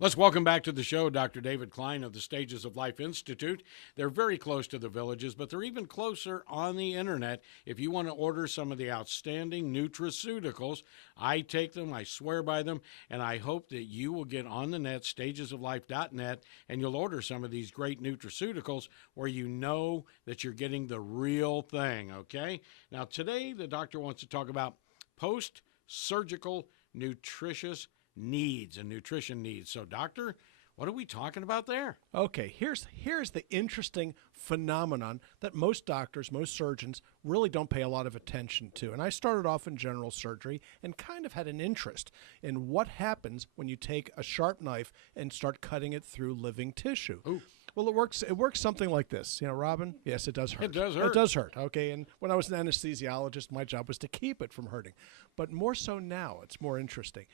Let's welcome back to the show Dr. David Klein of the Stages of Life Institute. They're very close to the villages, but they're even closer on the internet. If you want to order some of the outstanding nutraceuticals, I take them, I swear by them, and I hope that you will get on the net, stagesoflife.net, and you'll order some of these great nutraceuticals where you know that you're getting the real thing, okay? Now, today, the doctor wants to talk about post-surgical nutritious needs and nutrition needs. So, doctor, what are we talking about there? Okay, here's the interesting phenomenon that most doctors, most surgeons really don't pay a lot of attention to. And I started off in general surgery and kind of had an interest in what happens when you take a sharp knife and start cutting it through living tissue. Ooh. Well, it works something like this. Robin? Yes, it does hurt. It does hurt. It does hurt, okay? And when I was an anesthesiologist, my job was to keep it from hurting. But more so now, it's more interesting.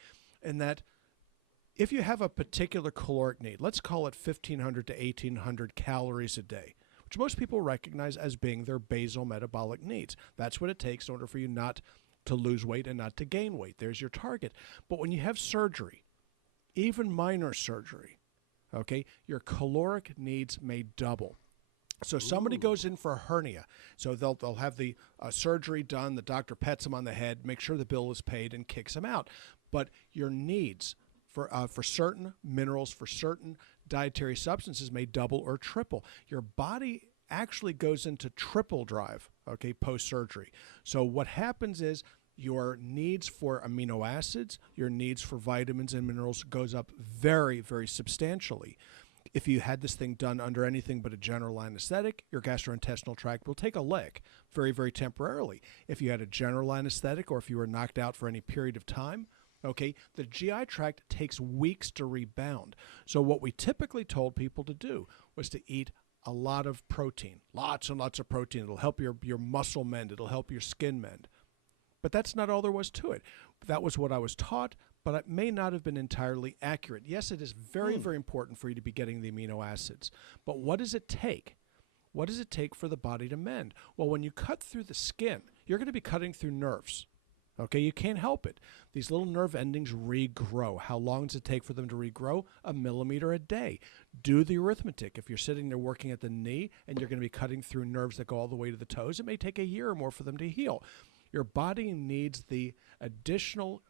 In that if you have a particular caloric need, let's call it 1,500 to 1,800 calories a day, which most people recognize as being their basal metabolic needs. That's what it takes in order for you not to lose weight and not to gain weight. There's your target. But when you have surgery, even minor surgery, okay, your caloric needs may double. So somebody goes in for a hernia. So they'll have the surgery done. The doctor pets them on the head, makes sure the bill is paid, and kicks them out. But your needs for certain minerals, for certain dietary substances may double or triple. Your body actually goes into triple drive, okay, post-surgery. So what happens is your needs for amino acids, your needs for vitamins and minerals goes up very, very substantially. If you had this thing done under anything but a general anesthetic, your gastrointestinal tract will take a lick very, very temporarily. If you had a general anesthetic or if you were knocked out for any period of time, okay, the GI tract takes weeks to rebound. So what we typically told people to do was to eat a lot of protein, lots and lots of protein. It'll help your muscle mend. It'll help your skin mend. But that's not all there was to it. That was what I was taught, but it may not have been entirely accurate. Yes, it is very, very important for you to be getting the amino acids. But what does it take? What does it take for the body to mend? Well, when you cut through the skin, you're going to be cutting through nerves. Okay, you can't help it. These little nerve endings regrow. How long does it take for them to regrow? 1 millimeter a day. Do the arithmetic. If you're sitting there working at the knee and you're going to be cutting through nerves that go all the way to the toes, it may take a year or more for them to heal. Your body needs the additional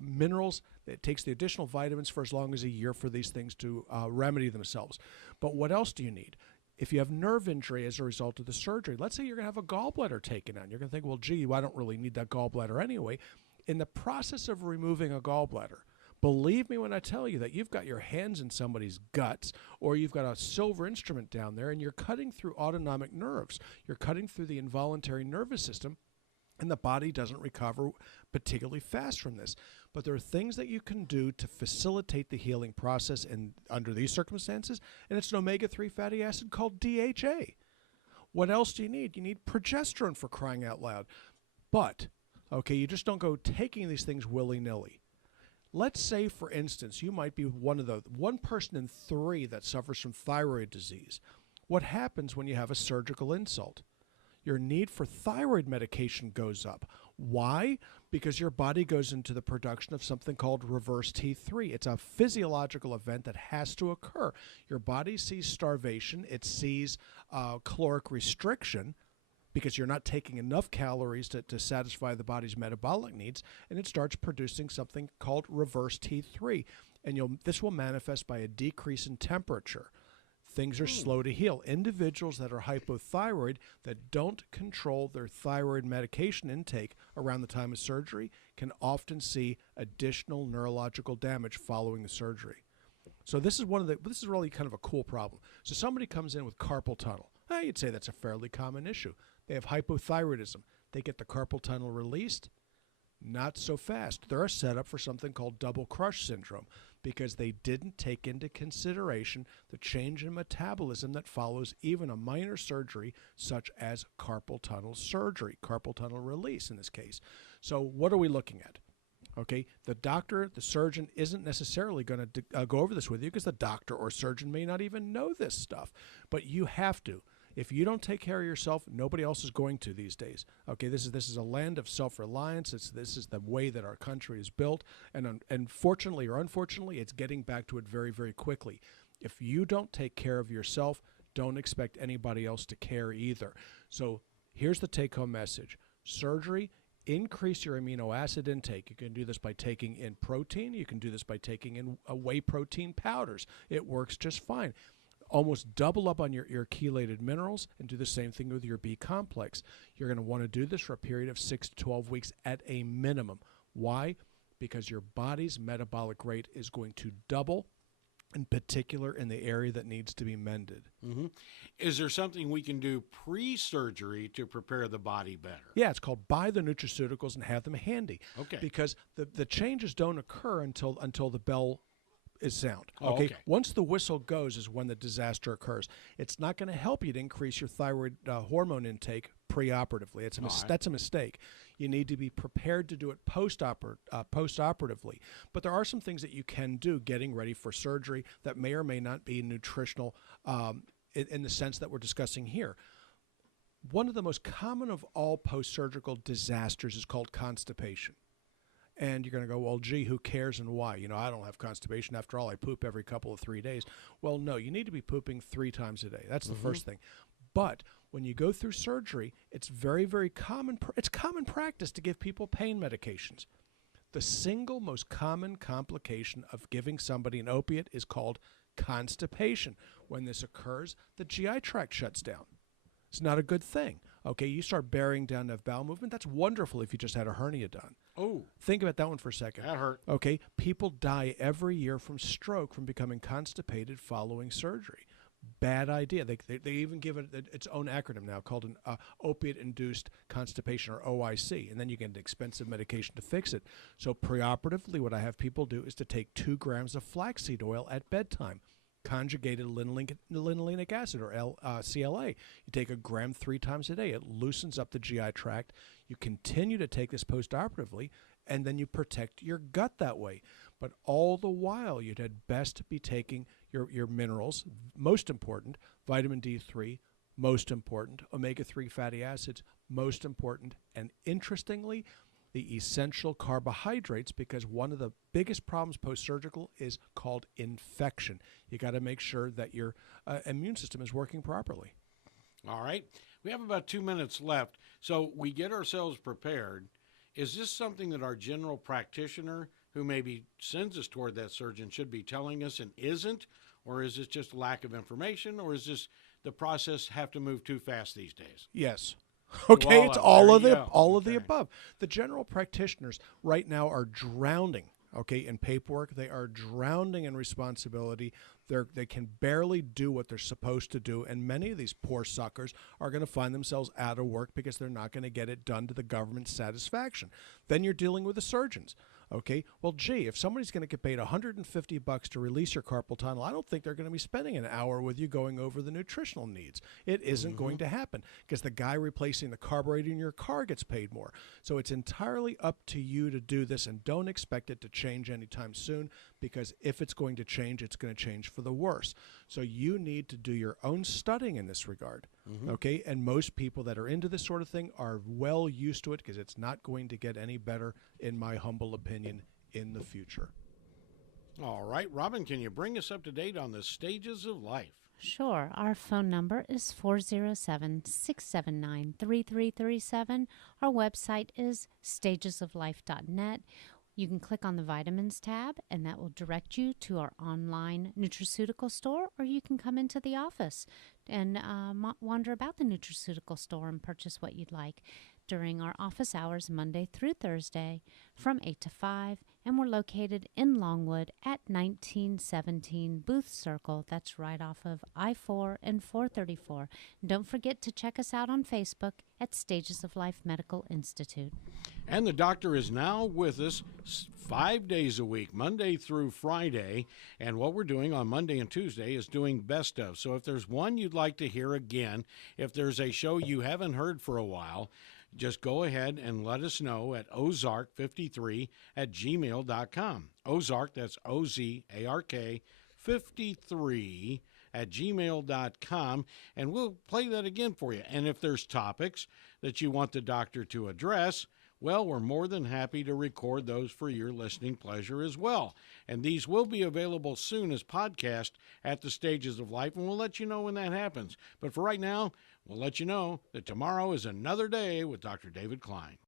minerals. It takes the additional vitamins for as long as a year for these things to remedy themselves. But what else do you need? If you have nerve injury as a result of the surgery, let's say you're going to have a gallbladder taken out. You're going to think, well, gee, I don't really need that gallbladder anyway. In the process of removing a gallbladder, believe me when I tell you that you've got your hands in somebody's guts or you've got a silver instrument down there and you're cutting through autonomic nerves. You're cutting through the involuntary nervous system, and the body doesn't recover particularly fast from this. But there are things that you can do to facilitate the healing process under these circumstances, and it's an omega-3 fatty acid called DHA. What else do you need? You need progesterone, for crying out loud. But, okay, you just don't go taking these things willy-nilly. Let's say, for instance, you might be one person in 3 that suffers from thyroid disease. What happens when you have a surgical insult? Your need for thyroid medication goes up. Why? Because your body goes into the production of something called reverse T3. It's a physiological event that has to occur. Your body sees starvation. It sees caloric restriction because you're not taking enough calories to satisfy the body's metabolic needs, and it starts producing something called reverse T3. And this will manifest by a decrease in temperature. Things are slow to heal. Individuals that are hypothyroid that don't control their thyroid medication intake around the time of surgery can often see additional neurological damage following the surgery. So this is really kind of a cool problem. So somebody comes in with carpal tunnel. You'd say that's a fairly common issue. They have hypothyroidism. They get the carpal tunnel released. Not so fast. They're set up for something called double crush syndrome because they didn't take into consideration the change in metabolism that follows even a minor surgery such as carpal tunnel surgery, carpal tunnel release in this case. So what are we looking at? Okay, the doctor, the surgeon isn't necessarily going to go over this with you because the doctor or surgeon may not even know this stuff, but you have to. If you don't take care of yourself, nobody else is going to these days. Okay, this is a land of self-reliance. This is the way that our country is built, and fortunately or unfortunately, it's getting back to it very, very quickly. If you don't take care of yourself, don't expect anybody else to care either. So here's the take-home message. Surgery, increase your amino acid intake. You can do this by taking in protein. You can do this by taking in whey protein powders. It works just fine. Almost double up on your chelated minerals and do the same thing with your B complex. You're going to want to do this for a period of 6 to 12 weeks at a minimum. Why? Because your body's metabolic rate is going to double, in particular in the area that needs to be mended. Mm-hmm. Is there something we can do pre-surgery to prepare the body better? Yeah, it's called buy the nutraceuticals and have them handy. Okay. Because the changes don't occur until the bell is sound. Oh, okay. Once the whistle goes is when the disaster occurs. It's not going to help you to increase your thyroid hormone intake preoperatively. That's a mistake. You need to be prepared to do it postoperatively. But there are some things that you can do getting ready for surgery that may or may not be nutritional in the sense that we're discussing here. One of the most common of all post-surgical disasters is called constipation. And you're going to go, well, gee, who cares and why? I don't have constipation. After all, I poop every couple of 3 days. Well, no, you need to be pooping 3 times a day. That's the first thing. But when you go through surgery, it's very, very common. It's common practice to give people pain medications. The single most common complication of giving somebody an opiate is called constipation. When this occurs, the GI tract shuts down. It's not a good thing. Okay, you start bearing down to have bowel movement. That's wonderful if you just had a hernia done. Oh. Think about that one for a second. That hurt. Okay, people die every year from stroke from becoming constipated following surgery. Bad idea. They even give it its own acronym now called an opiate-induced constipation, or OIC, and then you get an expensive medication to fix it. So preoperatively, what I have people do is to take 2 grams of flaxseed oil at bedtime, conjugated linolenic acid, or CLA. You take 1 gram 3 times a day. It loosens up the GI tract. You continue to take this postoperatively, and then you protect your gut that way. But all the while, you'd had best be taking your minerals, most important, vitamin D3, most important, omega-3 fatty acids, most important, and interestingly, the essential carbohydrates, because one of the biggest problems post-surgical is called infection. You got to make sure that your immune system is working properly. All right. We have about 2 minutes left, so we get ourselves prepared. Is this something that our general practitioner, who maybe sends us toward that surgeon, should be telling us and isn't? Or is this just a lack of information? Or is this the process have to move too fast these days? Yes. Okay, it's all of the Okay. above. The general practitioners right now are drowning, in paperwork. They are drowning in responsibility. They can barely do what they're supposed to do, and many of these poor suckers are going to find themselves out of work because they're not going to get it done to the government's satisfaction. Then you're dealing with the surgeons. Okay, well, gee, if somebody's going to get paid $150 to release your carpal tunnel, I don't think they're going to be spending an hour with you going over the nutritional needs. It isn't going to happen because the guy replacing the carburetor in your car gets paid more. So it's entirely up to you to do this, and don't expect it to change anytime soon, because if it's going to change, it's going to change for the worse. So you need to do your own studying in this regard. Okay, and most people that are into this sort of thing are well used to it because it's not going to get any better, in my humble opinion, in the future. All right, Robin, can you bring us up to date on the stages of life? Sure. Our phone number is 407-679-3337. Our website is stagesoflife.net. You can click on the vitamins tab, and that will direct you to our online nutraceutical store, or you can come into the office and wander about the nutraceutical store and purchase what you'd like during our office hours Monday through Thursday from 8 to 5, and we're located in Longwood at 1917 Booth Circle. That's right off of I-4 and 434. And don't forget to check us out on Facebook at Stages of Life Medical Institute. And the doctor is now with us 5 days a week, Monday through Friday. And what we're doing on Monday and Tuesday is doing best of. So if there's one you'd like to hear again, if there's a show you haven't heard for a while, just go ahead and let us know at ozark53@gmail.com. Ozark, that's Ozark, 53 gmail.com, and we'll play that again for you. And if there's topics that you want the doctor to address, well, we're more than happy to record those for your listening pleasure as well. And these will be available soon as podcast at the Stages of Life, and we'll let you know when that happens. But for right now, we'll let you know that tomorrow is another day with Dr. David Klein.